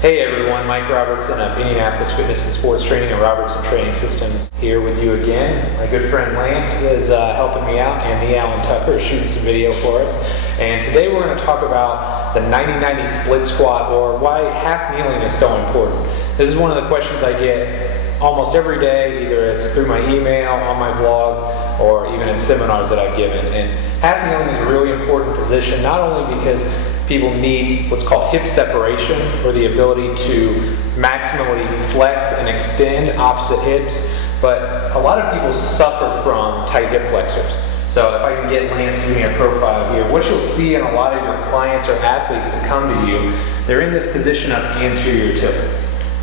Hey everyone, Mike Robertson of Indianapolis Fitness and Sports Training and Robertson Training Systems here with you again. My good friend Lance is helping me out, and the Alan Tucker is shooting some video for us. And today we're going to talk about the 90-90 split squat, or why half kneeling is so important. This is one of the questions I get almost every day, either it's through my email, on my blog, or even in seminars that I've given. And half kneeling is a really important position, not only because people need what's called hip separation, or the ability to maximally flex and extend opposite hips, but a lot of people suffer from tight hip flexors. So if I can get Lance to give me a profile here, what you'll see in a lot of your clients or athletes that come to you, they're in this position of anterior tilt.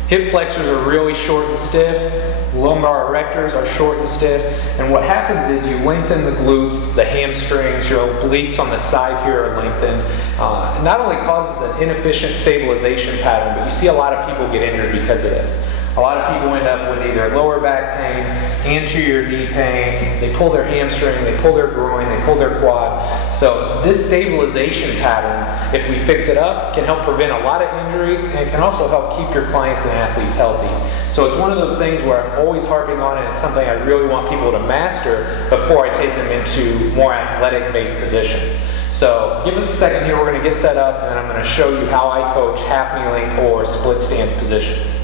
Hip flexors are really short and stiff, lumbar erectors are short and stiff, and what happens is you lengthen the glutes, the hamstrings, your obliques on the side here are lengthened. It not only causes an inefficient stabilization pattern, but you see a lot of people get injured because of this. A lot of people end up with either lower back pain, anterior knee pain, they pull their hamstring, they pull their groin, they pull their quad. So this stabilization pattern, if we fix it up, can help prevent a lot of injuries and can also help keep your clients and athletes healthy. So it's one of those things where I'm always harping on it. It's something I really want people to master before I take them into more athletic-based positions. So give us a second here, we're going to get set up, and then I'm going to show you how I coach half kneeling or split stance positions.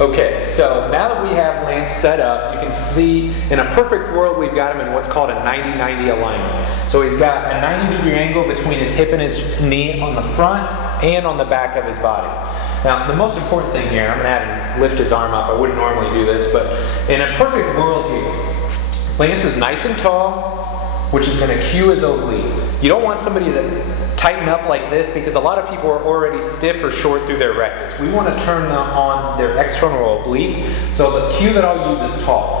Okay, so now that we have Lance set up, you can see in a perfect world we've got him in what's called a 90-90 alignment. So he's got a 90-degree angle between his hip and his knee on the front and on the back of his body. Now, the most important thing here, I'm going to have him lift his arm up. I wouldn't normally do this, but in a perfect world here, Lance is nice and tall, which is going to cue his oblique. You don't want somebody to tighten up like this because a lot of people are already stiff or short through their rectus. We want to turn them on their external oblique, so the cue that I'll use is tall.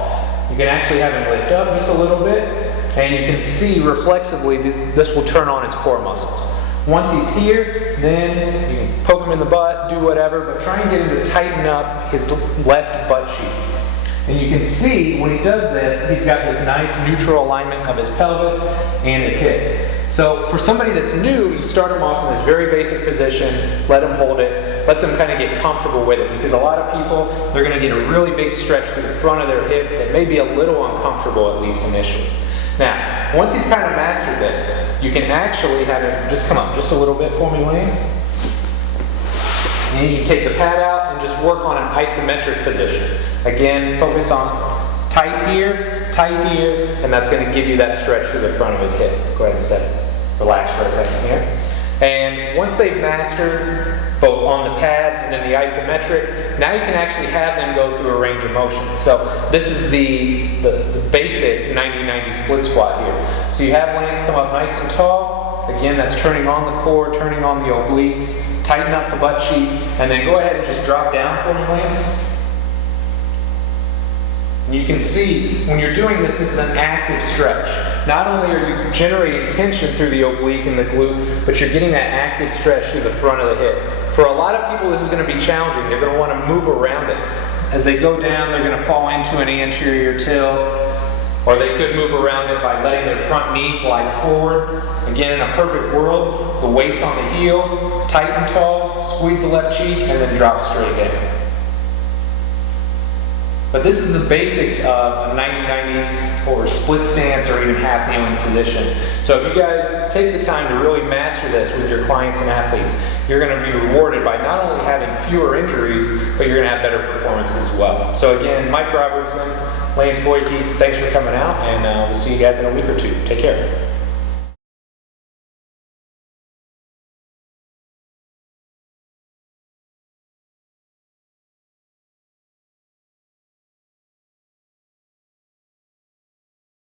You can actually have him lift up just a little bit, and you can see reflexively this will turn on his core muscles. Once he's here, then you can poke him in the butt, do whatever, but try and get him to tighten up his left butt cheek. And you can see when he does this, he's got this nice neutral alignment of his pelvis and his hip. So for somebody that's new, you start them off in this very basic position, let them hold it, let them kind of get comfortable with it, because a lot of people, they're going to get a really big stretch through the front of their hip that may be a little uncomfortable, at least initially. Now, once he's kind of mastered this, you can actually have him just come up just a little bit for me, Lance. And you take the pad out and just work on an isometric position. Again, focus on tight here, and that's going to give you that stretch through the front of his hip. Go ahead and step. Relax for a second here. And once they've mastered both on the pad and then the isometric, now you can actually have them go through a range of motion. So this is the basic 90-90 split squat here. So you have Lance come up nice and tall. Again, that's turning on the core, turning on the obliques, tighten up the butt cheek, and then go ahead and just drop down for me, Lance. And you can see when you're doing this, this is an active stretch. Not only are you generating tension through the oblique and the glute, but you're getting that active stretch through the front of the hip. For a lot of people, this is going to be challenging. They're going to want to move around it. As they go down, they're going to fall into an anterior tilt, or they could move around it by letting their front knee glide forward. Again, in a perfect world, the weight's on the heel, tight and tall, squeeze the left cheek, and then drop straight down. But this is the basics of a 90-90 or split stance or even half kneeling position. So if you guys take the time to really master this with your clients and athletes, you're going to be rewarded by not only having fewer injuries, but you're going to have better performance as well. So again, Mike Robertson, Lance Boyke, thanks for coming out, and we'll see you guys in a week or two. Take care.